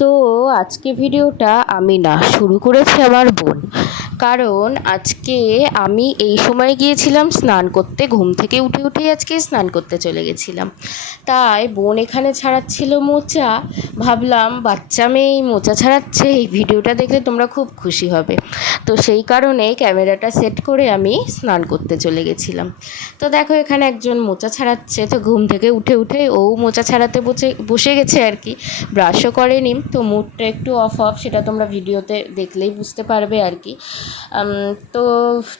তো আজকে ভিডিওটা আমি না শুরু করেছি আমার বোন। কারণ আজকে আমি এই সময় গিয়েছিলাম স্নান করতে, ঘুম থেকে উঠেই আজকে স্নান করতে চলে গেছিলাম। তাই বোন এখানে ছাড়াচ্ছিল মোচা। ভাবলাম বাচ্চা মেয়ে মোচা ছাড়াচ্ছে, এই ভিডিওটা দেখলে তোমরা খুব খুশি হবে। তো সেই কারণে ক্যামেরাটা সেট করে আমি স্নান করতে চলে গেছিলাম। তো দেখো এখানে একজন মোচা ছাড়াচ্ছে, তো ঘুম থেকে উঠে ও মোচা ছাড়াতে বসে গেছে আর কি। ব্রাশও করেনি, তো মুডটা একটু অফ সেটা তোমরা ভিডিওতে দেখলেই বুঝতে পারবে আর কি। তো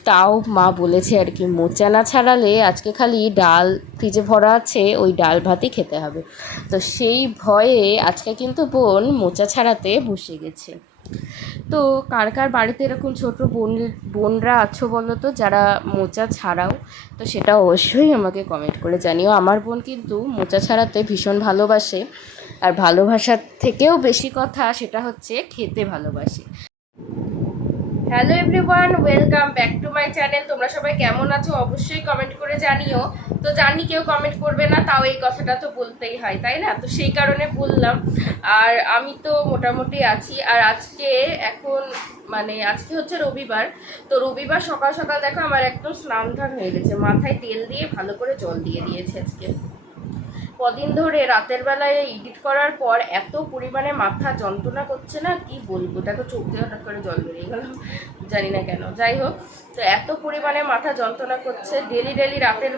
তাও মা বলেছে আর কি, মোচা না ছাড়ালে আজকে খালি ডাল ফ্রিজে ভরা আছে, ওই ডাল ভাতই খেতে হবে। তো সেই ভয়ে আজকে কিন্তু বোন মোচা ছাড়াতে বসে গেছে। তো কার কার বাড়িতে এরকম ছোটো বোনরা আছো বলো তো, যারা মোচা ছাড়াও? তো সেটা অবশ্যই আমাকে কমেন্ট করে জানিও। আমার বোন কিন্তু মোচা ছাড়াতে ভীষণ ভালোবাসে, আর ভালোবাসার থেকেও বেশি কথা সেটা হচ্ছে খেতে ভালোবাসে। Hello everyone, welcome back to my channel. তোমরা সবাই কেমন আছো অবশ্যই কমেন্ট করে জানিও। তো জানি কেউ কমেন্ট করবে না, তাও এই কথাটা তো বলতেই হয়, তাই না? তো সেই কারণে বললাম। আর আমি তো মোটামুটি আছি। আর আজকে আজকে হচ্ছে রবিবার। তো রবিবার সকাল সকাল দেখো আমার একদম স্নান ধান হয়ে গেছে, মাথায় তেল দিয়ে ভালো করে জল দিয়ে দিয়েছে আজকে। কদিন ধরে রাতের বেলায় এডিট করার পর এত পরিমাণে মাথা যন্ত্রণা করছে না, কি বলবো। দেখো চোখ দিয়ে হঠাৎ করে জল বেরিয়ে গেল, জানি না কেন। যাই হোক, তো এত পরিমাণে মাথা যন্ত্রণা করছে ডেলি রাতের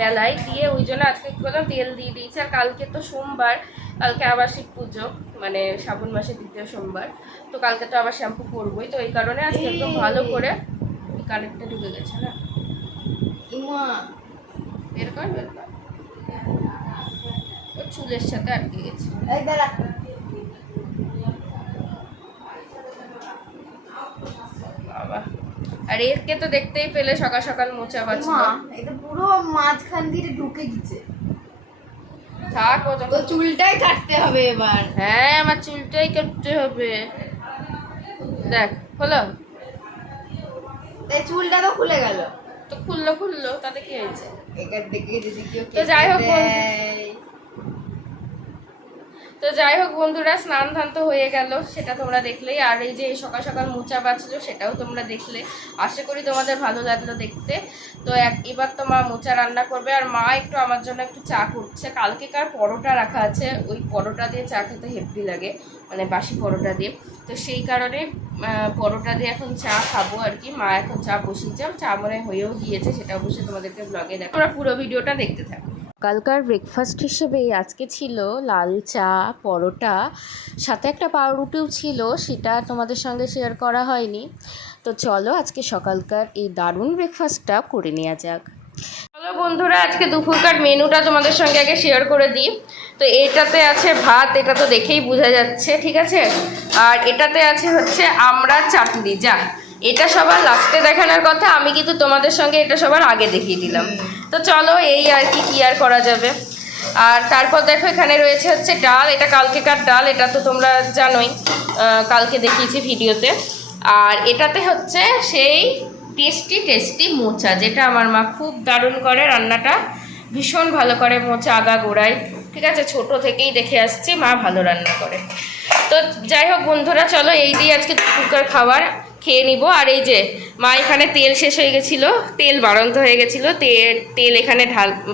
বেলায় দিয়ে, ওই জন্য আজকে কী করলাম, তেল দিয়ে দিয়েছি। আর কালকে তো সোমবার, কালকে আবার শিব পুজো, মানে শ্রাবণ মাসের 2য় সোমবার। তো কালকে তো আবার শ্যাম্পু করবোই, তো এই কারণে আজকে একদম ভালো করে কানেরটা ঢুকে গেছে না, বের কর চুলের সাথে আটকে গেছে। বাবা, আর এরকে তো দেখতেই পেলে সকাল সকাল মোচা বাচ্চা, এটা পুরো মাঝখান দিয়ে ঢুকে গেছে। থাক, ও তো চুলটাই কাটতে হবে এবার। হ্যাঁ, আমার চুলটাই কাটতে হবে। দেখ হলো, এই চুলটা তো খুলে গেল। তো খুললো তাতে কি হয়েছে? একার দিকে যদি কেউ তো যাই হোক বন্ধুরা, স্নান ধান তো হয়ে গেল, সেটা তোমরা দেখলেই। আর এই যে সকাল সকাল মোচা বাঁচলো সেটাও তোমরা দেখলে। আশা করি তোমাদের ভালো লাগলো দেখতে। তো এবার তো মা মোচা রান্না করবে, আর মা একটু আমার জন্য একটু চা করছে। কালকেকার পরোটা রাখা আছে, ওই পরোটা দিয়ে চা খেতে হেভি লাগে, মানে বাসি পরোটা দিয়ে। তো সেই কারণে পরোটা দিয়ে এখন চা খাবো আর কি। মা এখন চা বসিয়েছে, চা মনে হয়েও গিয়েছে, সেটা অবশ্যই তোমাদেরকে ব্লগে দেখো। তোমরা পুরো ভিডিওটা দেখতে থাকো। সকালকার ব্রেকফাস্ট হিসেবে আজকে ছিল লাল চা, পরোটা, সাথে একটা পাউরুটিও ছিল, সেটা তোমাদের সঙ্গে শেয়ার করা হয়নি। তো চলো আজকে সকালকার এই দারুণ ব্রেকফাস্টটা করে নেওয়া যাক। চলো বন্ধুরা, আজকে দুপুরকার মেনুটা তোমাদের সঙ্গে আগে শেয়ার করে দিই। তো এটাতে আছে ভাত, এটা তো দেখেই বোঝা যাচ্ছে, ঠিক আছে। আর এটাতে আছে হচ্ছে আমরা চাটনি, যা এটা সবার লাস্টে দেখানোর কথা, আমি কিন্তু তোমাদের সঙ্গে এটা সবার আগে দেখিয়ে দিলাম। তো চলো, এই আর কি আর করা যাবে। আর তারপর দেখো এখানে রয়েছে হচ্ছে ডাল, এটা কালকেকার ডাল, এটা তো তোমরা জানোই, কালকে দেখিয়েছি ভিডিওতে। আর এটাতে হচ্ছে সেই টেস্টি মোচা, যেটা আমার মা খুব দারুণ করে রান্নাটা, ভীষণ ভালো করে মোচা আগা গোড়ায়, ঠিক আছে। ছোট থেকেই দেখে আসছি মা ভালো রান্না করে। তো যাই হোক বন্ধুরা, চলো এই দিয়ে আজকে দুপুরকার খাবার খেয়ে নিব। আর এই যে মা এখানে তেল শেষ হয়ে গেছিলো, তেল বাড়ন্ত হয়ে গেছিলো, তেল এখানে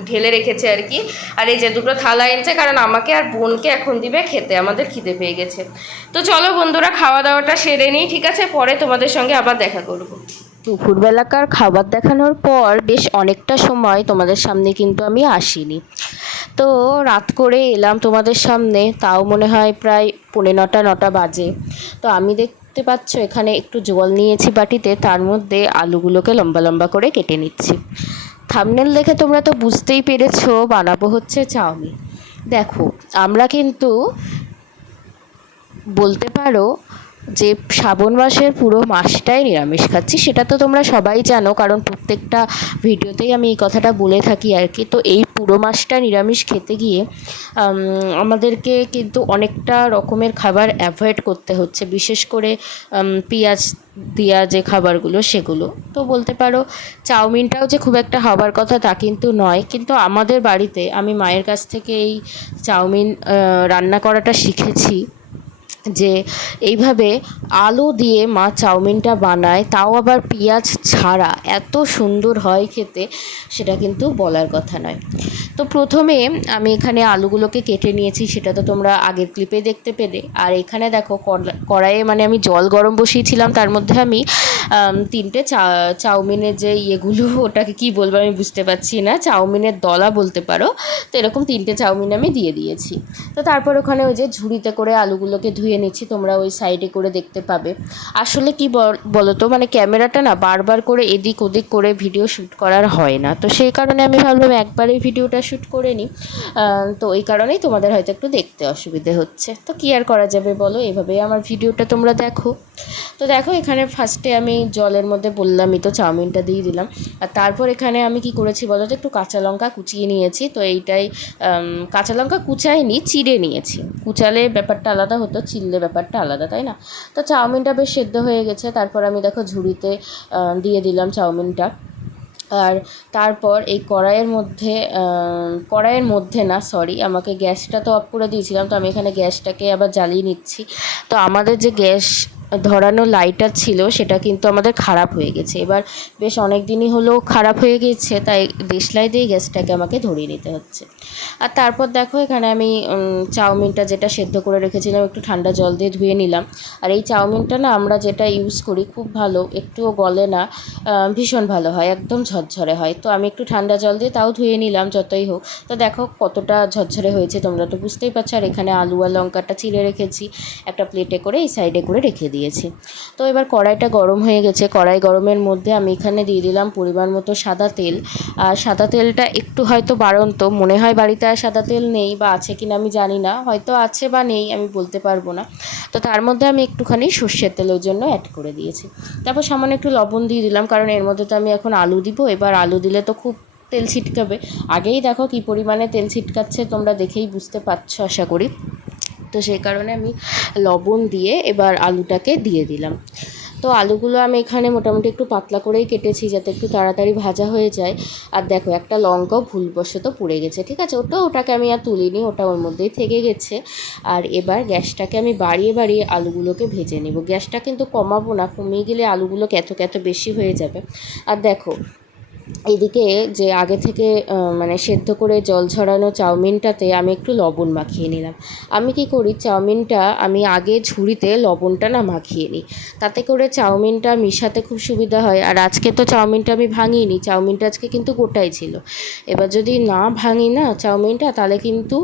ঢেলে রেখেছে আর কি। আর এই যে দুটো থালা এনেছে, কারণ আমাকে আর বোনকে এখন দিবে খেতে, আমাদের খিদে পেয়ে গেছে। তো চলো বন্ধুরা, খাওয়া দাওয়াটা সেরে নিই, ঠিক আছে। পরে তোমাদের সঙ্গে আবার দেখা করব। দুপুরবেলাকার খাবার দেখানোর পর বেশ অনেকটা সময় তোমাদের সামনে কিন্তু আমি আসিনি। তো রাত করে এলাম তোমাদের সামনে, তাও মনে হয় প্রায় 9:45 বাজে। তো আমি দেখতে পাচ্ছ এখানে একটু জল নিয়েছি বাটিতে, তার মধ্যে আলুগুলোকে লম্বা লম্বা করে কেটে নিচ্ছি। থাম্বনেল দেখে তোমরা তো বুঝতেই পেরেছো বানাবো হচ্ছে চাউমিন। দেখো আমরা কিন্তু বলতে পারো যে শ্রাবণ মাসের পুরো মাসটাই নিরামিষ খাচ্ছি, সেটা তো তোমরা সবাই জানো, কারণ প্রত্যেকটা ভিডিওতেই আমি এই কথাটা বলে থাকি আর কি। তো এই পুরো মাসটা নিরামিষ খেতে গিয়ে আমাদেরকে কিন্তু অনেকটা রকমের খাবার অ্যাভয়েড করতে হচ্ছে, বিশেষ করে পেঁয়াজ দেওয়া যে খাবারগুলো সেগুলো। তো বলতে পারো চাউমিনটাও যে খুব একটা হবার কথা তা কিন্তু নয়, কিন্তু আমাদের বাড়িতে আমি মায়ের কাছ থেকে এই চাউমিন রান্না করাটা শিখেছি। যে এইভাবে আলু দিয়ে মা চাউমিনটা বানায়, তাও আবার পেঁয়াজ ছাড়া, এত সুন্দর হয় খেতে, সেটা কিন্তু বলার কথা নয়। তো প্রথমে আমি এখানে আলুগুলোকে কেটে নিয়েছি, সেটা তো তোমরা আগের ক্লিপে দেখতে পেলে। আর এখানে দেখো কড়াইয়ে মানে আমি জল গরম বসিয়েছিলাম, তার মধ্যে আমি 3টে চাউমিনের যে ইয়েগুলো, ওটাকে কি বলবো আমি বুঝতে পারছি না, চাউমিনের দলা বলতে পারো। তো এরকম 3টে চাউমিন আমি দিয়ে দিয়েছি। তো তারপর ওখানে ওই যে ঝুড়িতে করে আলুগুলোকে ধুয়ে নিচ্ছি, তোমরা ওই সাইডে করে দেখতে পাবে। আসলে কি বলো তো, মানে ক্যামেরাটা না বারবার করে এদিক ওদিক করে ভিডিও শ্যুট করার হয় না, তো সেই কারণে আমি ভাবলাম একবারেই ভিডিওটা শ্যুট করে নিই। তো এই কারণেই তোমাদের হয়তো একটু দেখতে অসুবিধে হচ্ছে, তো কী আর করা যাবে বলো, এভাবেই আমার ভিডিওটা তোমরা দেখো। তো দেখো এখানে ফার্স্টে আমি জলের মধ্যে বললামই তো, চাউমিনটা দিয়ে দিলাম। আর তারপর এখানে আমি কি করেছি বলো তো, একটু কাঁচা লঙ্কা কুচিয়ে নিয়েছি। তো এইটাই কাঁচা লঙ্কা কুচাইনি, চিড়ে নিয়েছি। কুচালে ব্যাপারটা আলাদা হতো, চিড়লে ব্যাপারটা আলাদা, তাই না? তো চাউমিনটা বেশ সেদ্ধ হয়ে গেছে, তারপর আমি দেখো ঝুড়িতে দিয়ে দিলাম চাউমিনটা। আর তারপর এই কড়াইয়ের মধ্যে না, সরি, আমাকে গ্যাসটা তো অফ করে দিয়েছিলাম, তো আমি এখানে গ্যাসটাকে আবার জ্বালিয়ে নিচ্ছি। তো আমাদের যে গ্যাস ধরানো লাইটার ছিল, সেটা কিন্তু আমাদের খারাপ হয়ে গেছে। এবার বেশ অনেক দিনই হলো খারাপ হয়ে গেছে, তাই দেশলাই দিয়ে গ্যাসটাকে আমাকে ধরিয়ে নিতে হচ্ছে। আর তারপর দেখো এখানে আমি চাউমিনটা যেটা সেদ্ধ করে রেখেছিলাম, একটু ঠান্ডা জল দিয়ে ধুয়ে নিলাম। আর এই চাউমিনটা না আমরা যেটা ইউজ করি, খুব ভালো, একটুও গলে না, ভীষণ ভালো হয়, একদম ঝরঝরে হয়। তো আমি একটু ঠান্ডা জল দিয়ে তাও ধুয়ে নিলাম, যতই হোক। তো দেখো কতটা ঝরঝরে হয়েছে, তোমরা তো বুঝতেই পারছো। আর এখানে আলু আর লঙ্কাটা চিড়ে রেখেছি, একটা প্লেটে করে এই সাইডে করে রেখে দিয়েছি। তো এবার কড়াইটা গরম হয়ে গেছে, কড়াই গরমের মধ্যে আমি এখানে দিয়ে দিলাম পরিমাণ মতো সাদা তেল। আর সাদা তেলটা একটু হয়তো বাড়ন্ত, মনে হয় বাড়িতে আর সাদা তেল নেই, বা আছে কিনা আমি জানি না, হয়তো আছে বা নেই আমি বলতে পারবো না। তো তার মধ্যে আমি একটুখানি সর্ষের তেল ওই জন্য অ্যাড করে দিয়েছি। তারপর সামান্য একটু লবণ দিয়ে দিলাম, কারণ এর মধ্যে তো আমি এখন আলু দিব। এবার আলু দিলে তো খুব তেল ছিটকাবে। আগেই দেখো কী পরিমাণে তেল ছিটকাচ্ছে, তোমরা দেখেই বুঝতে পারছো আশা করি। তো সেই কারণে আমি লবণ দিয়ে এবার আলুটাকে দিয়ে দিলাম। তো আলুগুলো আমি এখানে মোটামুটি একটু পাতলা করেই কেটেছি, যাতে একটু তাড়াতাড়ি ভাজা হয়ে যায়। আর দেখো একটা লঙ্কাও ভুলবশত পুড়ে গেছে, ঠিক আছে, ওটাকে আমি আর তুলিনি, ওটা ওর মধ্যেই থেকে গেছে। আর এবার গ্যাসটাকে আমি বাড়িয়ে বাড়িয়ে আলুগুলোকে ভেজে নেব। গ্যাসটা কিন্তু কমাবো না, কমিয়ে গেলে আলুগুলো কত বেশি হয়ে যাবে। আর দেখো এদিকে যে আগে থেকে মানে সেদ্ধ করে জল ঝরানো চাউমিনটাতে আমি একটু লবণ মাখিয়ে নিলাম। আমি কি করি, চাউমিনটা আমি আগে ঝুড়িতে লবণটা না মাখিয়ে নিই, তাতে করে চাউমিনটা মিশাতে খুব সুবিধা হয়। আর আজকে তো চাউমিনটা আমি ভাঙিনি, চাউমিনটা আজকে কিন্তু গোটাই ছিল। এবার যদি না ভাঙি না চাউমিনটা, তাহলে কিন্তু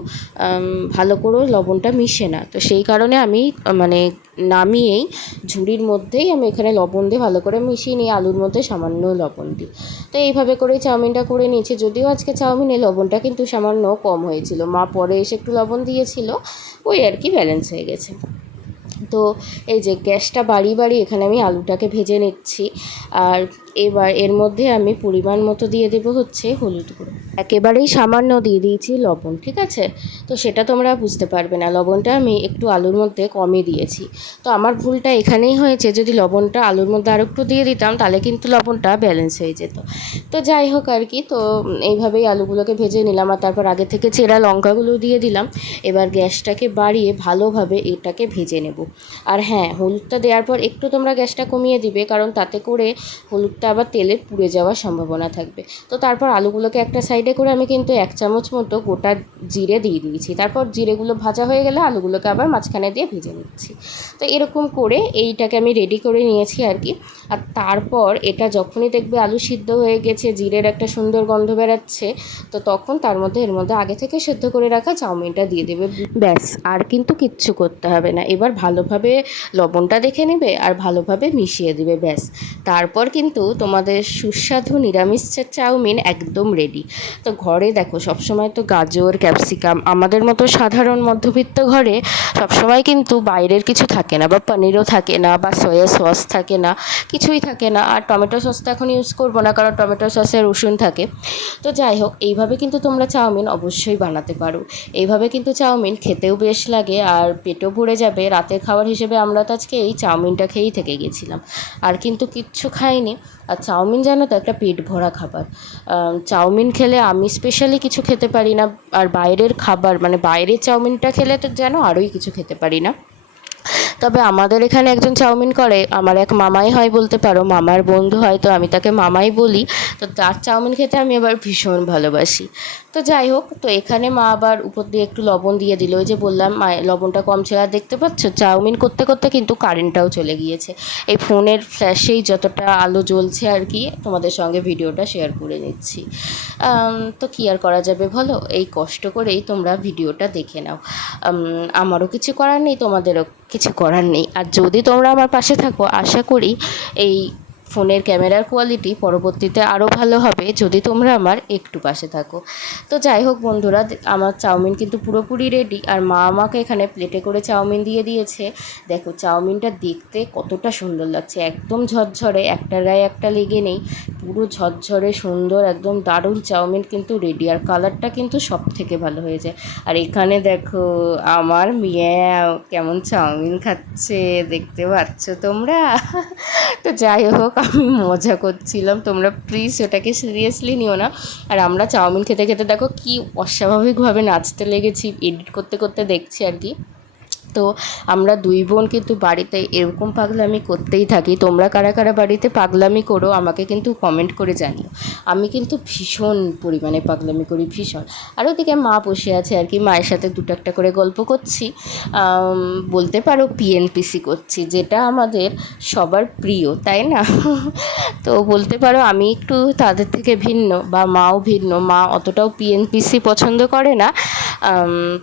ভালো করে লবণটা মিশে না। তো সেই কারণে আমি মানে নামিয়েই ঝুড়ির মধ্যেই আমি এখানে লবণ দিয়ে ভালো করে মিশিয়ে নিই, আলুর মধ্যে সামান্য লবণ দিই। তো এইভাবে করেই চাউমিনটা করে নিয়েছি। যদিও আজকে চাউমিনে লবণটা কিন্তু সামান্য কম হয়েছিল, মা পরে এসে একটু লবণ দিয়েছিল, ওই আর কি ব্যালেন্স হয়ে গেছে। তো এই যে গ্যাসটা বাড়িয়ে এখানে আমি আলুটাকে ভেজে নিচ্ছি। আর এবার এর মধ্যে আমি পরিমাণ মতো দিয়ে দেবো হচ্ছে হলুদ গুঁড়ো, একেবারেই সামান্য দিয়ে দিয়েছি লবণ, ঠিক আছে। তো সেটা তোমরা বুঝতে পারবে না, লবণটা আমি একটু আলুর মধ্যে কমই দিয়েছি। তো আমার ভুলটা এখানেই হয়েছে, যদি লবণটা আলুর মধ্যে আরও একটু দিয়ে দিতাম, তাহলে কিন্তু লবণটা ব্যালেন্স হয়ে যেত। তো যাই হোক আর কি, তো এইভাবেই আলুগুলোকে ভেজে নিলাম। আর তারপর আগে থেকে চেরা লঙ্কাগুলো দিয়ে দিলাম। এবার গ্যাসটাকে বাড়িয়ে ভালোভাবে এটাকে ভেজে নেব। আর হ্যাঁ, হলুদটা দেওয়ার পর একটু তোমরা গ্যাসটা কমিয়ে দিবে, কারণ তাতে করে হলুদটা আবার তেলে পুড়ে যাওয়ার সম্ভাবনা থাকবে। তো তারপর আলুগুলোকে একটা সাইডে করে আমি কিন্তু 1 চামচ মতো গোটা জিরে দিয়ে দিয়েছি। তারপর জিরেগুলো ভাজা হয়ে গেলে আলুগুলোকে আবার মাঝখানে দিয়ে ভেজে নিচ্ছি। তো এরকম করে এইটাকে আমি রেডি করে নিয়েছি আর কি। আর তারপর এটা যখনই দেখবে আলু সিদ্ধ হয়ে গেছে, জিরের একটা সুন্দর গন্ধ বেরাচ্ছে, তো তখন এর মধ্যে আগে থেকে সেদ্ধ করে রাখা চাউমিনটা দিয়ে দেবে। ব্যাস, আর কিন্তু কিচ্ছু করতে হবে না। এবার ভালোভাবে লবণটা দেখে নেবে আর ভালোভাবে মিশিয়ে দিবে, ব্যাস। তারপর কিন্তু তোমাদের সুস্বাদু নিরামিষ চাউমিন একদম রেডি। তো ঘরে দেখো সবসময় তো গাজর, ক্যাপসিকাম, আমাদের মতো সাধারণ মধ্যবিত্ত ঘরে সবসময় কিন্তু বাইরের কিছু থাকে না, বা পনিরও থাকে না, বা সয়া সস থাকে না, কিছুই থাকে না। আর টমেটো সস তো এখন ইউজ করবো না, কারণ টমেটো সসে রসুন থাকে। তো যাই হোক, এইভাবে কিন্তু তোমরা চাউমিন অবশ্যই বানাতে পারো। এইভাবে কিন্তু চাউমিন খেতেও বেশ লাগে, আর পেটও ভরে যাবে। রাতের খাবার হিসেবে আমরা তো আজকে এই চাউমিনটা খেয়েই থেকে গেছিলাম, আর কিন্তু কিচ্ছু খাইনি। আর চাউমিন জানো তো একটা পেট ভরা খাবার। চাউমিন খেলে আমি স্পেশালি কিছু খেতে পারি না, আর বাইরের খাবার মানে বাইরের চাউমিনটা খেলে তো যেন আরোই কিছু খেতে পারি না। তবে আমাদের এখানে একজন চাউমিন করে, আমার এক মামাই হয় বলতে পারো, মামার বন্ধু হয়, তো আমি তাকে মামাই বলি। তো তার চাউমিন খেতে আমি আবার ভীষণ ভালোবাসি। তো যাই হোক, তো এখানে মা আবার উপর দিয়ে একটু লবণ দিয়ে দিল। ওই যে বললাম লবণটা কম ছিল। আর দেখতে পাচ্ছ চাউমিন করতে করতে কিন্তু কারেন্টটাও চলে গিয়েছে। এই ফোনের ফ্ল্যাশেই যতটা আলো জ্বলছে আর কি, তোমাদের সঙ্গে ভিডিওটা শেয়ার করে নিচ্ছি। তো কী আর করা যাবে বলো, এই কষ্ট করেই তোমরা ভিডিওটা দেখে নাও। আমারও কিছু করার নেই, তোমাদেরও কিছু করার নেই। আর যদি তোমরা আমার পাশে থাকো, আশা করি এই ফোনের ক্যামেরার কোয়ালিটি পরবর্তীতে আরও ভালো হবে যদি তোমরা আমার একটু পাশে থাকো। তো যাই হোক বন্ধুরা, আমার চাউমিন কিন্তু পুরোপুরি রেডি। আর মা আমাকে এখানে প্লেটে করে চাউমিন দিয়ে দিয়েছে। দেখো চাউমিনটা দেখতে কতটা সুন্দর লাগছে, একদম ঝরঝরে, একটার গায়ে একটা লেগে নেই, পুরো ঝরঝরে সুন্দর একদম দারুণ চাউমিন কিন্তু রেডি। আর কালারটা কিন্তু সব থেকে ভালো হয়ে যায়। আর এখানে দেখো আমার মিয়াও কেমন চাউমিন খাচ্ছে, দেখতে পাচ্ছ তোমরা। তো যাই হোক, আমি মজা করছিলাম, তোমরা প্লিজ ওটাকে সিরিয়াসলি নিও না। আর আমরা চাউমিন খেতে খেতে দেখো কি অস্বাভাবিকভাবে নাচতে লেগেছি, এডিট করতে করতে দেখছি আর কি। তো আমরা দুই বোন কিন্তু বাড়িতে এরকম পাগলামি করতেই থাকি। তোমরা কারা কারা বাড়িতে পাগলামি করো আমাকে কিন্তু কমেন্ট করে জানিও। আমি কিন্তু ভীষণ পরিমাণে পাগলামি করি, ভীষণ। আর ওদিকে মা বসে আছে আর কি, মায়ের সাথে দুটো একটা করে গল্প করছি, বলতে পারো পিএনপিসি করছি, যেটা আমাদের সবার প্রিয়, তাই না? তো বলতে পারো আমি একটু তাদের থেকে ভিন্ন, বা মাও ভিন্ন। মা অতটাও পিএনপিসি পছন্দ করে না।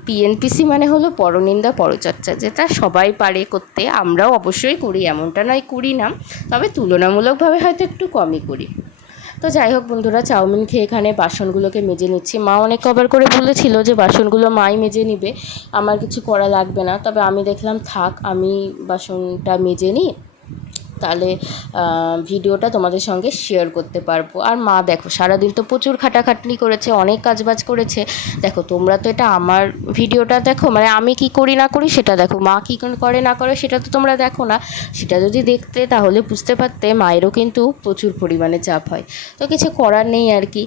পিএনপিসি মানে হলো পরনিন্দা পরচর্চা, যেটা সবাই পারে করতে, আমরাও অবশ্যই করি, এমনটা নয় করি না, তবে তুলনামূলকভাবে হয়তো একটু কমই করি। তো যাই হোক বন্ধুরা, চাউমিন খেয়ে এখানে বাসনগুলোকে মেজে নিচ্ছি। মা অনেক কবার করে বলেছিল যে বাসনগুলো মাই মেজে নিবে, আমার কিছু করা লাগবে না। তবে আমি দেখলাম থাক, আমি বাসনটা মেজে নিই, তাহলে ভিডিওটা তোমাদের সঙ্গে শেয়ার করতে পারবো। আর মা দেখো সারাদিন তো প্রচুর খাটাখাটনি করেছে, অনেক কাজবাজ করেছে। দেখো তোমরা তো এটা আমার ভিডিওটা দেখো, মানে আমি কি করি না করি সেটা দেখো, মা কী করে না করে সেটা তো তোমরা দেখো না। সেটা যদি দেখতে তাহলে বুঝতে পারতে মায়েরও কিন্তু প্রচুর পরিমাণে চাপ হয়। তো কিছু করার নেই আর কি,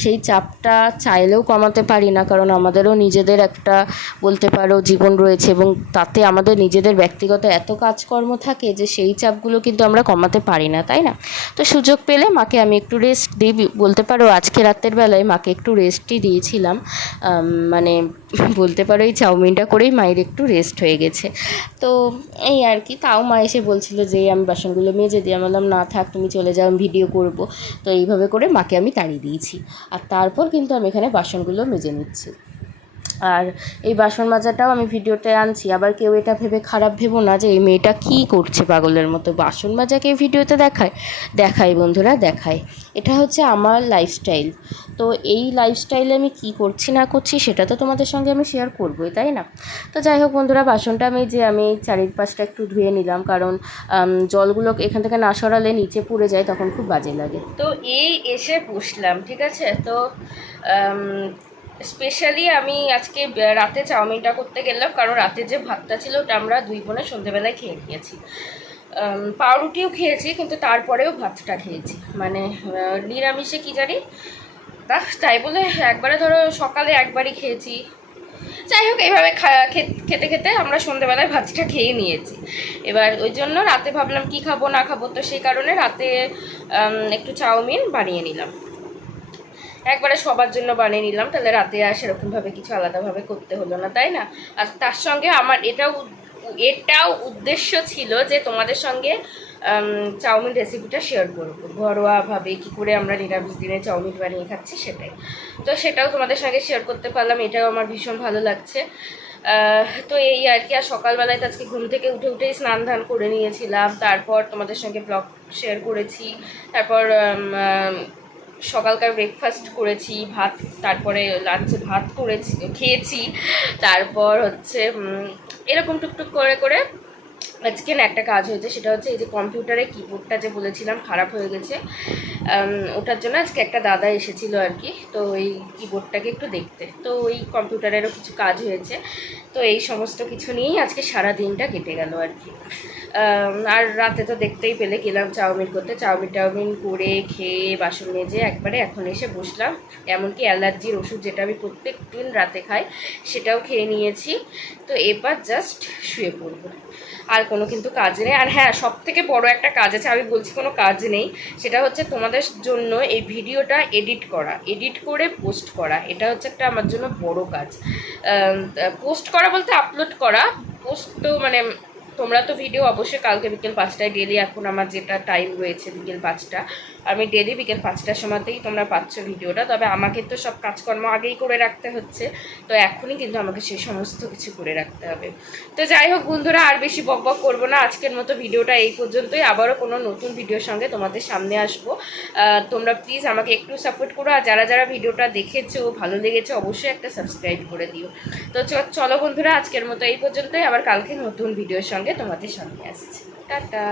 সেই চাপটা চাইলেও কমাতে পারি না, কারণ আমাদেরও নিজেদের একটা বলতে পারো জীবন রয়েছে, এবং তাতে আমাদের নিজেদের ব্যক্তিগত এত কাজকর্ম থাকে যে সেই চাপগুলো কিন্তু আমরা কমাতে পারি না, তাই না? তো সুযোগ পেলে মাকে আমি একটু রেস্ট দিই, বলতে পারো আজকে রাতের বেলায় মাকে একটু রেস্টই দিয়েছিলাম। মানে বলতে পারো এই চাউমিনটা করেই মায়ের একটু রেস্ট হয়ে গেছে। তো এই আর কি, তাও মা এসে বলছিল যে আমি বাসনগুলো মেজে দিই। আমি বললাম না থাক, তুমি চলে যাও, আমি ভিডিও করব। তো এইভাবে করে মাকে আমি তাড়িয়ে দিয়েছি। আর তারপর কিন্তু আমি এখানে বাসনগুলো মেজে নিচ্ছি। আর এই বাসন মাজাটাও আমি ভিডিওতে আনছি, আবার কেউ এটা ভেবে খারাপ ভেবো না যে এই মেয়েটা কী করছে পাগলের মতো, বাসন মাজাকে ভিডিওতে দেখায় বন্ধুরা, দেখায়। এটা হচ্ছে আমার লাইফস্টাইল। তো এই লাইফস্টাইলে আমি কী করছি না করছি সেটা তো তোমাদের সঙ্গে আমি শেয়ার করবোই, তাই না? তো যাই হোক বন্ধুরা, বাসনটা আমি চারিপাশটা একটু ধুয়ে নিলাম, কারণ জলগুলো এখান থেকে না সরালে নিচে পুড়ে যায়, তখন খুব বাজে লাগে। তো এই এসে বসলাম, ঠিক আছে? তো স্পেশালি আমি আজকে রাতে চাউমিনটা করতে গেলাম, কারণ রাতে যে ভাতটা ছিল ওটা আমরা দুই বোনে সন্ধ্যেবেলায় খেয়ে নিয়েছি। পাউরুটিও খেয়েছি, কিন্তু তারপরেও ভাতটা খেয়েছি, মানে নিরামিষে কি জানি, তাই বলে একবারে ধরো সকালে একবারই খেয়েছি। যাই হোক, এইভাবে খেতে খেতে আমরা সন্ধ্যেবেলায় ভাতটা খেয়ে নিয়েছি। এবার ওই জন্য রাতে ভাবলাম কি খাবো না খাবো, তো সেই কারণে রাতে একটু চাউমিন বানিয়ে নিলাম, একবারে সবার জন্য বানিয়ে নিলাম, তাহলে রাতে আর সেরকমভাবে কিছু আলাদাভাবে করতে হলো না, তাই না? আর তার সঙ্গে আমার এটাও উদ্দেশ্য ছিল যে তোমাদের সঙ্গে চাউমিন রেসিপিটা শেয়ার করবো, ঘরোয়াভাবে কী করে আমরা নিরামিষ দিনে চাউমিন বানিয়ে খাচ্ছি সেটাই। তো সেটাও তোমাদের সঙ্গে শেয়ার করতে পারলাম, এটাও আমার ভীষণ ভালো লাগছে। তো এই আর কি। আর সকালবেলায় তো আজকে ঘুম থেকে উঠেই স্নান ধান করে নিয়েছিলাম, তারপর তোমাদের সঙ্গে ব্লগ শেয়ার করেছি, তারপর সকালকার ব্রেকফাস্ট করেছি, ভাত, তারপরে লাঞ্চে ভাত খেয়েছি, তারপর হচ্ছে এরকম টুকটুক করে করে আজকে না একটা কাজ হয়েছে, সেটা হচ্ছে এই যে কম্পিউটারের কিবোর্ডটা যে বলেছিলাম খারাপ হয়ে গেছে, ওটার জন্য আজকে একটা দাদা এসেছিলো আর কি, তো ওই কিবোর্ডটাকে একটু দেখতে, তো ওই কম্পিউটারেরও কিছু কাজ হয়েছে, তো এই সমস্ত কিছু নিয়েই আজকে সারা দিনটা কেটে গেল আর কি। আর রাতে তো দেখতেই পেলে গেলাম চাউমিন করতে, চাউমিন করে খেয়ে বাসন মেজে একবারে এখন এসে বসলাম। এমনকি অ্যালার্জির ওষুধ যেটা আমি প্রত্যেক দিন রাতে খাই সেটাও খেয়ে নিয়েছি। তো এবার জাস্ট শুয়ে পড়বো, আর কোনো কিন্তু কাজ নেই। আর হ্যাঁ, সব থেকে বড় একটা কাজ আছে, আমি বলছি কোনো কাজ নেই, সেটা হচ্ছে তোমাদের জন্য এই ভিডিওটা এডিট করে পোস্ট করা। এটা হচ্ছে একটা আমার জন্য বড় কাজ। পোস্ট করা বলতে আপলোড করা। পোস্ট তো মানে তোমরা তো ভিডিও অবশ্যই কালকে বিকেল 5টায় ডেলি, এখন আমার যেটা টাইম রয়েছে বিকেল 5টা, আমি ডেলি বিকেল 5টার সময়তেই তোমরা পাচ্ছ ভিডিওটা। তবে আমাকে তো সব কাজকর্ম আগেই করে রাখতে হচ্ছে, তো এখনই কিন্তু আমাকে সেই সমস্ত কিছু করে রাখতে হবে। তো যাই হোক বন্ধুরা, আর বেশি বকবক করবো না, আজকের মতো ভিডিওটা এই পর্যন্তই। আবারও কোনো নতুন ভিডিওর সঙ্গে তোমাদের সামনে আসবো। তোমরা প্লিজ আমাকে একটু সাপোর্ট করো, আর যারা যারা ভিডিওটা দেখেছো ভালো লেগেছে অবশ্যই একটা সাবস্ক্রাইব করে দিও। তো চলো বন্ধুরা, আজকের মতো এই পর্যন্তই, আবার কালকে নতুন ভিডিওর সঙ্গে তোমাদের সামনে আসছি। টাটা।